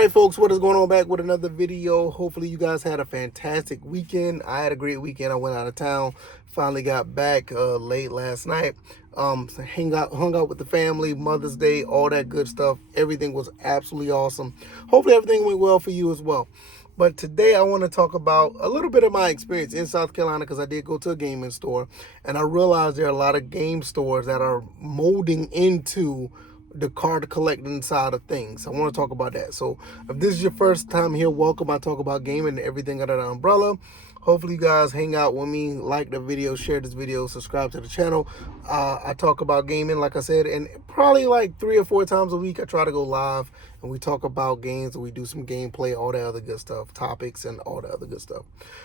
right, folks, what is going on? Back with another video. Hopefully you guys had a fantastic weekend. I had a great weekend. I went out of town, finally got back late last night. So hung out with the family, Mother's Day, all that good stuff. Everything was absolutely awesome. Hopefully everything went well for you as well. But today I want to talk about a little bit of my experience in South Carolina, because I did go to a gaming store and I realized there are a lot of game stores that are molding into the card collecting side of things. I want to talk about that. So if this is your first time here, welcome. I talk about gaming and everything under the umbrella. Hopefully you guys hang out with me, like the video, share this video, subscribe to the channel. I talk about gaming, like I said, and probably like 3 or 4 times a week I try to go live and we talk about games and we do some gameplay, all that other good stuff, topics and all that other good stuff.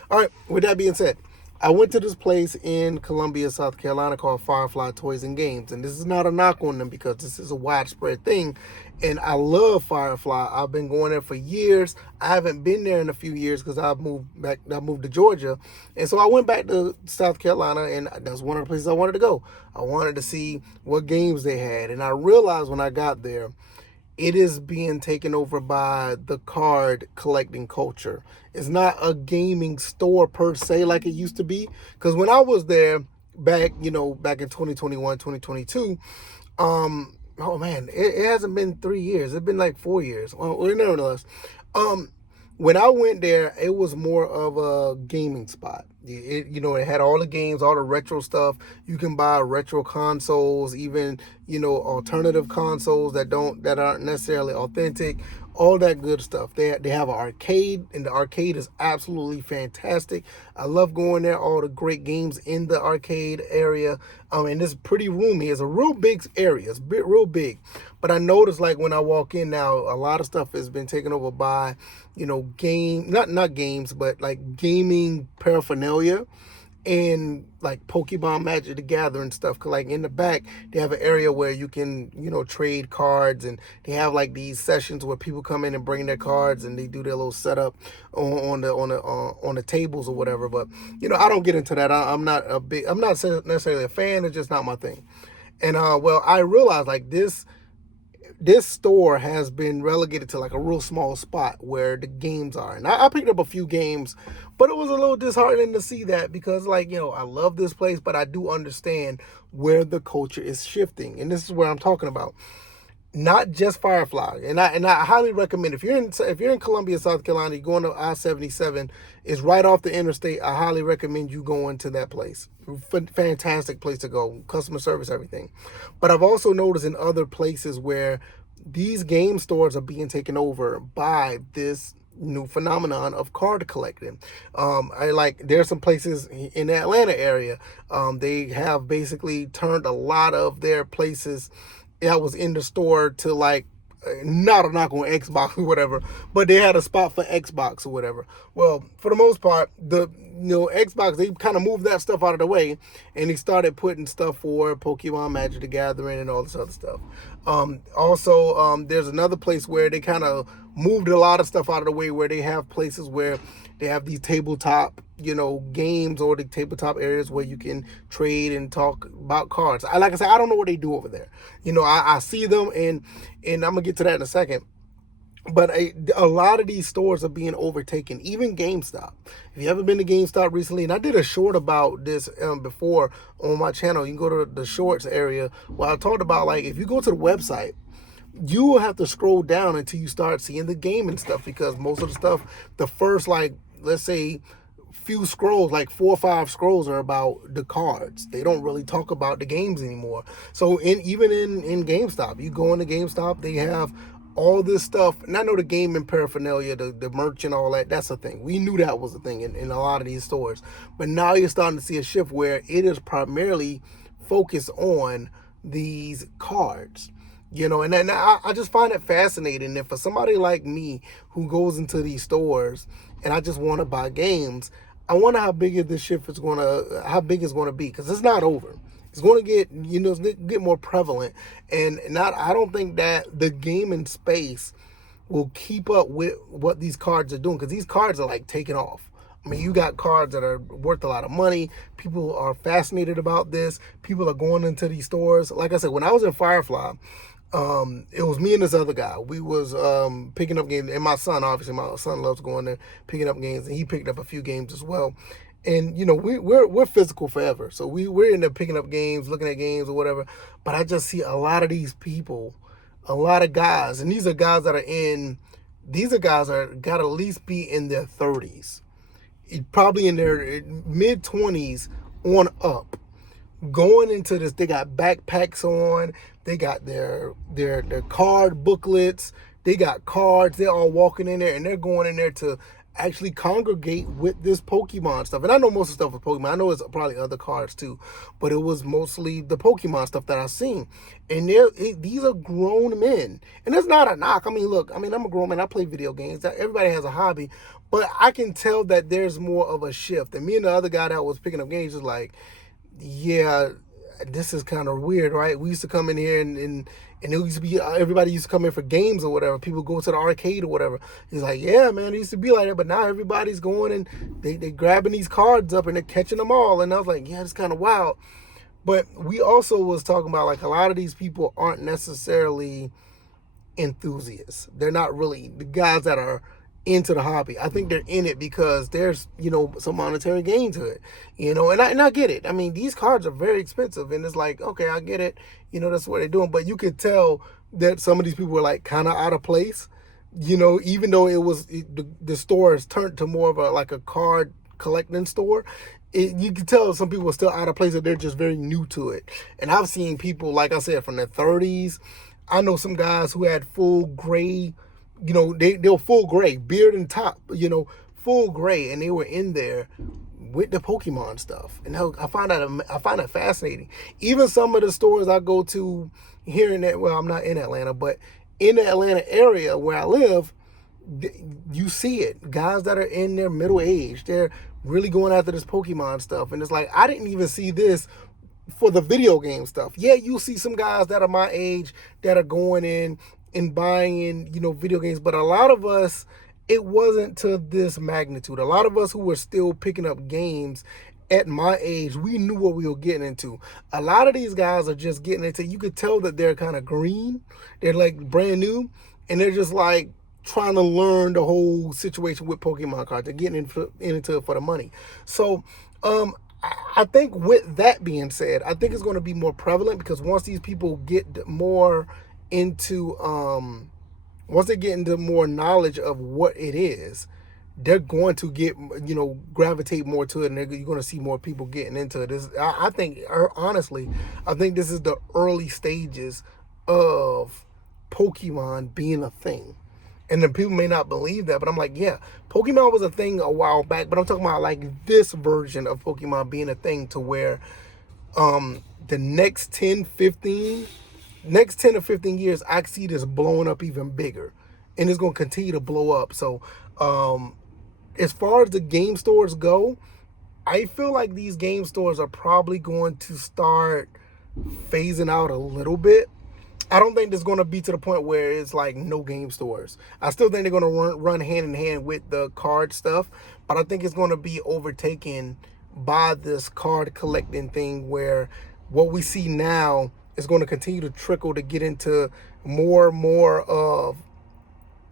All right, with that being said, I went to this place in Columbia, South Carolina called Firefly Toys and Games. And this is not a knock on them because this is a widespread thing. And I love Firefly. I've been going there for years. I haven't been there in a few years because I moved to Georgia. And so I went back to South Carolina, and that's one of the places I wanted to go. I wanted to see what games they had. And I realized when I got there, it is being taken over by the card collecting culture. It's not a gaming store per se like it used to be. Because when I was there back in 2021, 2022, oh man, it hasn't been 3 years. It's been like 4 years. Well, nevertheless, when I went there, it was more of a gaming spot. It had all the games, all the retro stuff. You can buy retro consoles, even, alternative consoles that aren't necessarily authentic, all that good stuff. They have an arcade, and the arcade is absolutely fantastic. I love going there, all the great games in the arcade area. And it's pretty roomy. It's a real big area. It's real big. But I noticed, like, when I walk in now, a lot of stuff has been taken over by, not games, but like gaming paraphernalia and like Pokemon Magic the Gathering stuff. Cause like in the back, they have an area where you can, trade cards, and they have like these sessions where people come in and bring their cards and they do their little setup on the tables or whatever. But I don't get into that. I'm not necessarily a fan. It's just not my thing. And well, I realized like this store has been relegated to like a real small spot where the games are. And I picked up a few games, but it was a little disheartening to see that because, like, I love this place, but I do understand where the culture is shifting. And this is where I'm talking about. Not just Firefly, and I highly recommend, if you're in Columbia, South Carolina, you're going to I-77, it's right off the interstate. I highly recommend you going to that place. Fantastic place to go, customer service, everything. But I've also noticed in other places where these game stores are being taken over by this new phenomenon of card collecting. There's some places in the Atlanta area. They have basically turned a lot of their places that was in the store to like, not a knock on Xbox or whatever, but they had a spot for Xbox or whatever. Well, for the most part, the Xbox, they kind of moved that stuff out of the way, and they started putting stuff for Pokemon Magic the Gathering and all this other stuff. Also, there's another place where they kind of moved a lot of stuff out of the way, where they have places where they have these tabletop, games, or the tabletop areas where you can trade and talk about cards. Like I said, I don't know what they do over there. I see them, and I'm gonna get to that in a second. But a lot of these stores are being overtaken, even GameStop. If you haven't been to GameStop recently, and I did a short about this before on my channel, you can go to the shorts area where I talked about, like, if you go to the website, you will have to scroll down until you start seeing the gaming stuff, because most of the stuff, the first, like, let's say, few scrolls, like 4 or 5 scrolls, are about the cards. They don't really talk about the games anymore. So even in GameStop, you go into GameStop, they have all this stuff. And I know the gaming paraphernalia, the merch and all that, that's a thing. We knew that was a thing in a lot of these stores. But now you're starting to see a shift where it is primarily focused on these cards. And then I just find it fascinating. And for somebody like me who goes into these stores and I just want to buy games, I wonder how big it's going to be, because it's not over. It's going to get more prevalent, and I don't think that the gaming space will keep up with what these cards are doing, because these cards are like taking off. I mean, you got cards that are worth a lot of money. People are fascinated about this. People are going into these stores. Like I said, when I was in Firefly, It was me and this other guy. We was picking up games, and my son, obviously, my son loves going there picking up games, and he picked up a few games as well. And we're physical forever, so we're in there picking up games, looking at games or whatever. But I just see a lot of these people, a lot of guys, and these are guys that are in. These are guys that are got to at least be in their 30s, probably in their mid 20s on up, going into this. They got backpacks on, they got their card booklets, they got cards, they're all walking in there, and they're going in there to actually congregate with this Pokemon stuff. And I know most of the stuff was Pokemon. I know it's probably other cards too, but it was mostly the Pokemon stuff that I've seen. And these are grown men, and it's not a knock. I mean, look, I'm a grown man. I play video games. Everybody has a hobby, but I can tell that there's more of a shift. And me and the other guy that was picking up games was like, yeah, this is kind of weird, right? We used to come in here and it used to be, everybody used to come in for games or whatever. People go to the arcade or whatever. He's like, yeah, man, it used to be like that, but now everybody's going and they grabbing these cards up and they're catching them all. And I was like, yeah, it's kind of wild. But we also was talking about, like, a lot of these people aren't necessarily enthusiasts. They're not really the guys that are into the hobby. I think they're in it because there's, some monetary gain to it, and I get it. I mean, these cards are very expensive, and it's like, okay, I get it. That's what they're doing. But you could tell that some of these people were like kind of out of place, even though the store has turned to more of a card collecting store. You can tell some people are still out of place, that they're just very new to it. And I've seen people, like I said, from their 30s. I know some guys who had full gray, they were full gray, beard and top, full gray, and they were in there with the Pokemon stuff. And I find that fascinating. Even some of the stores I go to here I'm not in Atlanta, but in the Atlanta area where I live, you see it. Guys that are in their middle age, they're really going after this Pokemon stuff. And it's like, I didn't even see this for the video game stuff. Yeah, you see some guys that are my age that are going in and buying, video games. But a lot of us, it wasn't to this magnitude. A lot of us who were still picking up games at my age, we knew what we were getting into. A lot of these guys are just getting into, you could tell that they're kind of green. They're like brand new, and they're just like trying to learn the whole situation with Pokemon cards. They're getting into it for the money. So, I think with that being said, I think it's going to be more prevalent, because once these people get more into, once they get into more knowledge of what it is, they're going to get, gravitate more to it, and you're going to see more people getting into it. I think, honestly, I think this is the early stages of Pokemon being a thing. And then people may not believe that, but I'm like, yeah, Pokemon was a thing a while back, but I'm talking about like this version of Pokemon being a thing, to where the next 10 or 15 years, I see this blowing up even bigger, and it's going to continue to blow up. So as far as the game stores go, I feel like these game stores are probably going to start phasing out a little bit. I don't think there's going to be to the point where it's like no game stores. I still think they're going to run hand in hand with the card stuff, but I think it's going to be overtaken by this card collecting thing, where what we see now is going to continue to trickle to get into more and more of,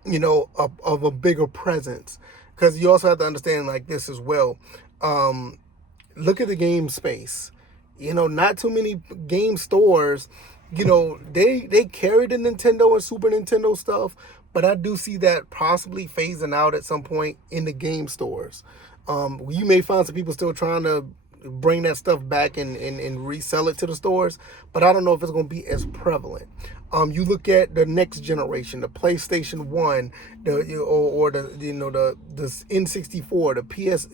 of a bigger presence. Because you also have to understand like this as well. Look at the game space. Not too many game stores. They carry the Nintendo and Super Nintendo stuff, but I do see that possibly phasing out at some point in the game stores. You may find some people still trying to bring that stuff back and resell it to the stores, but I don't know if it's going to be as prevalent. You look at the next generation, the PlayStation 1, or the N64, the PS,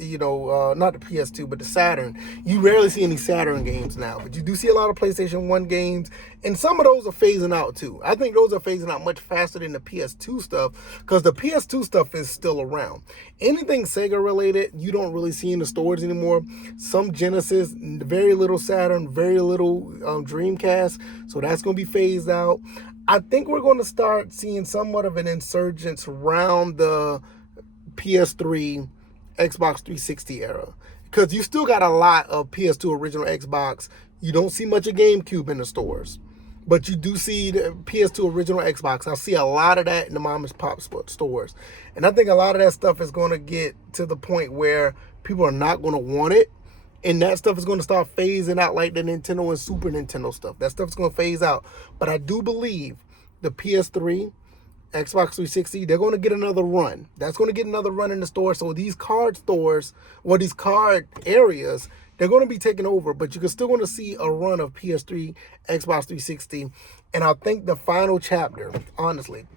not the PS2, but the Saturn. You rarely see any Saturn games now, but you do see a lot of PlayStation 1 games, and some of those are phasing out too. I think those are phasing out much faster than the PS2 stuff, because the PS2 stuff is still around. Anything Sega related, you don't really see in the stores anymore. Some Genesis, very little Saturn, very little Dreamcast, so that's going to be phased out. I think we're going to start seeing somewhat of an insurgence around the PS3, Xbox 360 era, because you still got a lot of PS2 original Xbox. You don't see much of GameCube in the stores. But you do see the PS2 original Xbox. I see a lot of that in the mom and pop stores. And I think a lot of that stuff is going to get to the point where people are not going to want it. And that stuff is going to start phasing out like the Nintendo and Super Nintendo stuff. That stuff's going to phase out. But I do believe the PS3, Xbox 360, they're going to get another run. That's going to get another run in the store. So these card stores, or these card areas, they're going to be taken over, but you're still going to see a run of PS3, Xbox 360. And I think the final chapter, honestly,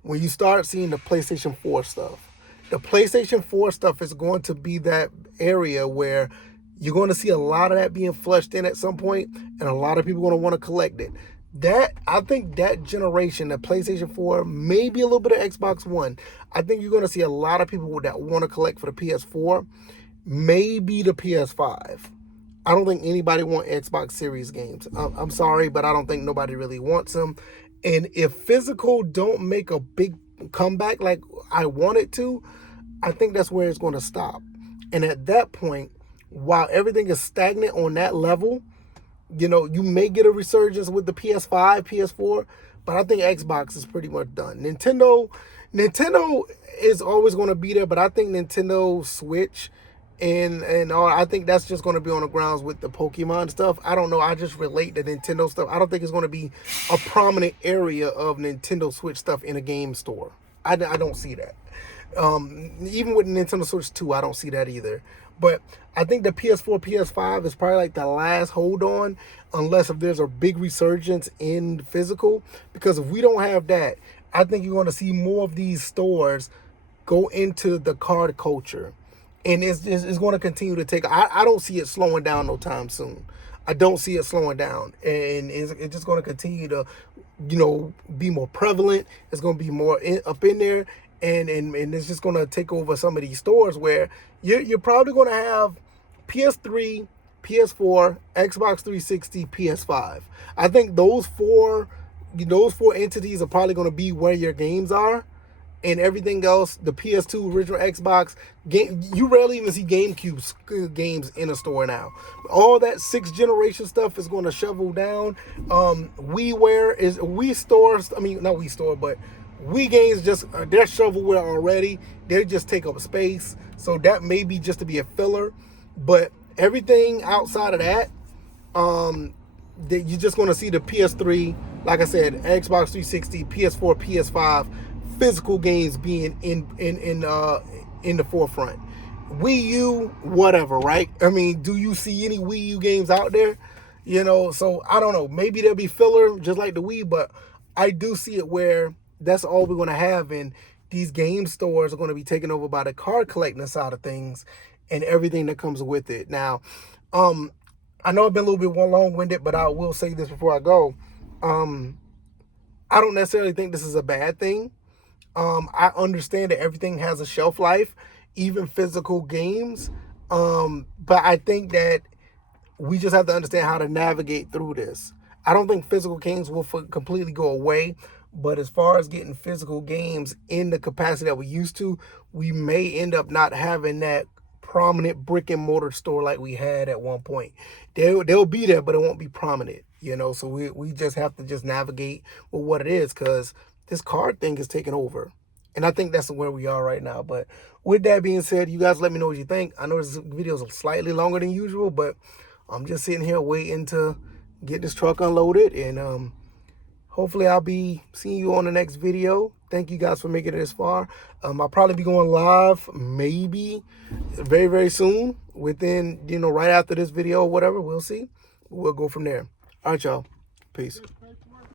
when you start seeing the PlayStation 4 stuff, the PlayStation 4 stuff is going to be that area where you're going to see a lot of that being flushed in at some point, and a lot of people are going to want to collect it. I think that generation, the PlayStation 4, maybe a little bit of Xbox One, I think you're going to see a lot of people that want to collect for the PS4, maybe the PS5. I don't think anybody wants Xbox Series games. I'm sorry, but I don't think nobody really wants them. And if physical don't make a big comeback like I want it to, I think that's where it's going to stop. And at that point, while everything is stagnant on that level, you know, you may get a resurgence with the PS5, PS4, but I think Xbox is pretty much done. Nintendo is always going to be there, but I think Nintendo Switch and all, I think that's just going to be on the grounds with the Pokemon stuff. I don't know. I just relate to Nintendo stuff. I don't think it's going to be a prominent area of Nintendo Switch stuff in a game store. I don't see that. Even with Nintendo Switch 2, I don't see that either. But I think the PS4, PS5 is probably like the last hold on, unless if there's a big resurgence in physical. Because if we don't have that, I think you're going to see more of these stores go into the card culture. And it's going to continue to take, I don't see it slowing down no time soon. I don't see it slowing down. And it's just going to continue to, you know, be more prevalent. It's going to be more up in there. And it's just going to take over some of these stores where you're probably going to have PS3, PS4, Xbox 360, PS5. I think those four entities are probably going to be where your games are. And everything else, the PS2, original Xbox, you rarely even see GameCube games in a store now. All that 6th generation stuff is going to shovel down. Wii stores, I mean, not Wii store, but Wii games they're shovelware already. They just take up space. So that may be just to be a filler. But everything outside of that, you're just going to see the PS3, like I said, Xbox 360, PS4, PS5, physical games being in the forefront. Wii U, whatever, right? I mean, do you see any Wii U games out there? You know, so I don't know. Maybe there'll be filler just like the Wii, but I do see it where that's all we're going to have, and these game stores are going to be taken over by the card collecting side of things and everything that comes with it. Now, I know I've been a little bit more long-winded, but I will say this before I go. I don't necessarily think this is a bad thing. I understand that everything has a shelf life, even physical games. But I think that we just have to understand how to navigate through this. I don't think physical games will completely go away. But as far as getting physical games in the capacity that we used to, we may end up not having that prominent brick and mortar store like we had at one point. They'll be there, but it won't be prominent, you know. So we just have to just navigate with what it is, because this card thing is taking over. And I think that's where we are right now. But with that being said, you guys let me know what you think. I know this video is slightly longer than usual, but I'm just sitting here waiting to get this truck unloaded. And hopefully I'll be seeing you on the next video. Thank you guys for making it this far. I'll probably be going live maybe very, very soon, within, right after this video or whatever. We'll see. We'll go from there. All right, y'all. Peace.